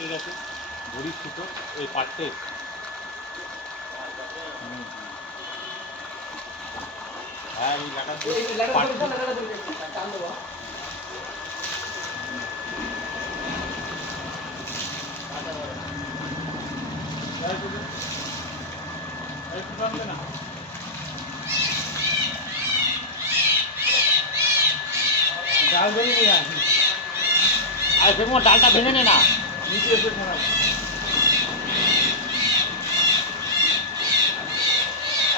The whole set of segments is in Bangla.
ঠিক আছে, ঘড়ির সুতো এই পাটে হ্যাঁ এই লাগার না ডাল ধরে নিয়ে আসি আর সেরকম ডালটা ভেঙে নে না নিচে এসে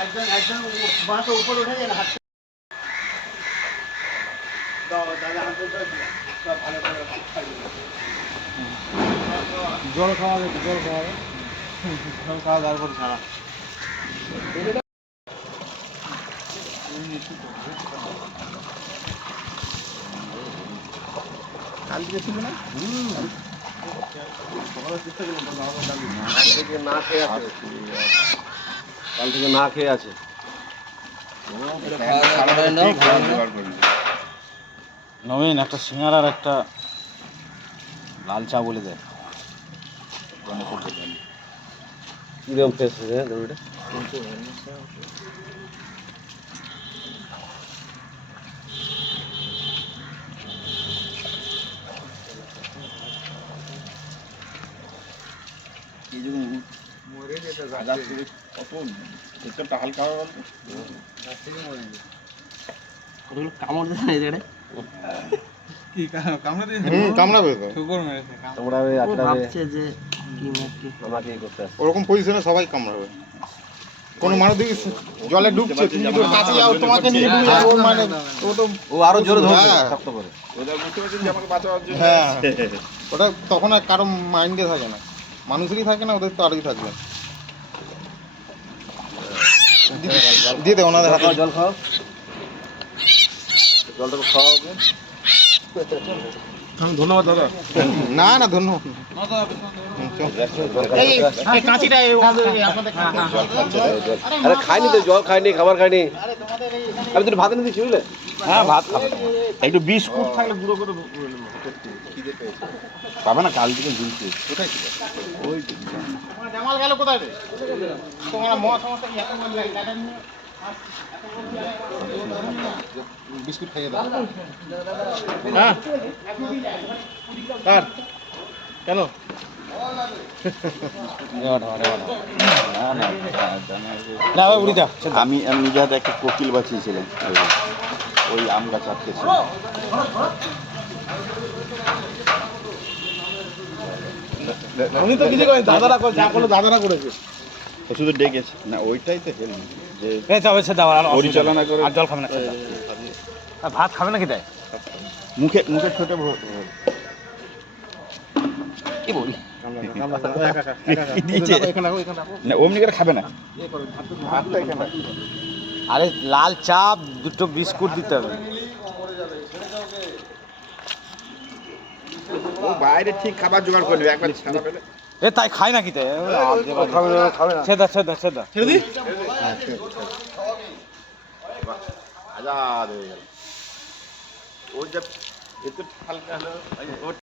একদম একদম বাঁশটা উপরে উঠে যায় না হাত জল খাওয়াবে জল খাওয়াবে জল খাওয়া তারপর ছাড়া কাল থেকে ছিল না কাল থেকে না খেয়ে আছে নবীন একটা সিঙ্গার আর একটা লাল চা বলে দেয় কিরকম ফ্রেশ হয়েছে দড়িটা মরে যেতে কত ভেতরটা হালকা হবে বলতো কতগুলো কামড় দিতে না এই জায়গায় কি কামড়া দিয়েছে কামড়াবে তো ঠুকুর মেরেছে কামড়াবে আটকাবে ভাবছে যে কি মুক্তি আমাকে করতে আসছে ওরকম পজিশনে সবাই কামড়াবে কোনো মানুষ দেখি জলে ডুবছে তুমি যদি কাছে যাও তোমাকে নিয়ে ডুবে যাবে ও মানে ও তো ও আরো জোরে ধরবে শক্ত করে ওটা বুঝতে পারছেন যে আমাকে বাঁচাবার জন্য হ্যাঁ ওটা তখন আর কারো মাইন্ডে থাকে না মানুষেরই থাকে না ওদের তো আরই থাকবে দিয়ে দে ওনাদের হাতে জল খাও জলটা খাওয়াবে ধন্যবাদ দাদা না না ধন্যবাদ আরে খাইনি তো জল খাইনি খাবার খাইনি আমি তোর ভাত এনে দিচ্ছি বুঝলে হ্যাঁ ভাত খাবে একটু বিস্কুট থাকলে গুঁড়ো করে পাবে না কাল থেকে ঝুলছে কোথায় ছিল ওই জামাল গেল কোথায় রে তোমরা মহা সমস্যা বিস্কুট খাইয়ে দাও হ্যাঁ কার কেন আমি নিজে হাতে একটা কোকিল বাঁচিয়েছিলাম ওই আম গাছ আটকেছিল উনি তো কিছু করেন দাদারা করে যা করলো দাদারা করেছে শুধু ডেকেছে না ওইটাই তো হেল্প যে পরিচালনা করে আর জল খাবে না ভাত খাবে নাকি তাই মুখে মুখে ছোটে কি বলি না অমনি করে খাবে না আরে লাল চা দুটো বিস্কুট দিতে হবে ও বাইরে ঠিক খাবার জোগাড় করে নেবে একবার ছানা পেলে এ তাই খায় নাকি তাই খাবে না ছেদা ছেদা ছেদা ছেড়ে দি আজাদ হয়ে গেল ও জব একটু হালকা হলো